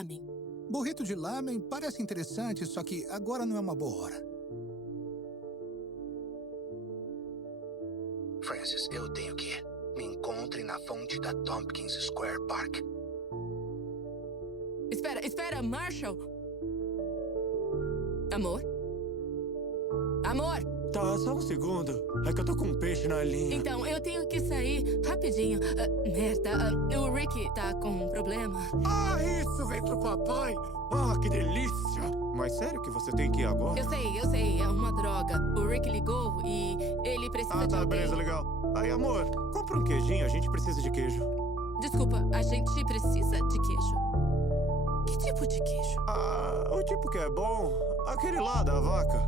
lamen. Burrito de lamen parece interessante, só que agora não é uma boa hora. Francis, eu tenho que ir. Me encontre na fonte da Tompkins Square Park. Espera, Marshall! Amor? Amor! Tá, só um segundo. É que eu tô com um peixe na linha. Então, eu tenho que sair rapidinho. Merda, o Ricky tá com um problema. Ah, isso! Vem pro papai! Ah, que delícia! Mas sério que você tem que ir agora? Eu sei, é uma droga. O Rick ligou e ele precisa de tá, alguém. beleza, legal. Aí, amor, compra um queijinho, a gente precisa de queijo. Desculpa, a gente precisa de queijo? Que tipo de queijo? Ah, o tipo que é bom. Aquele lá da vaca.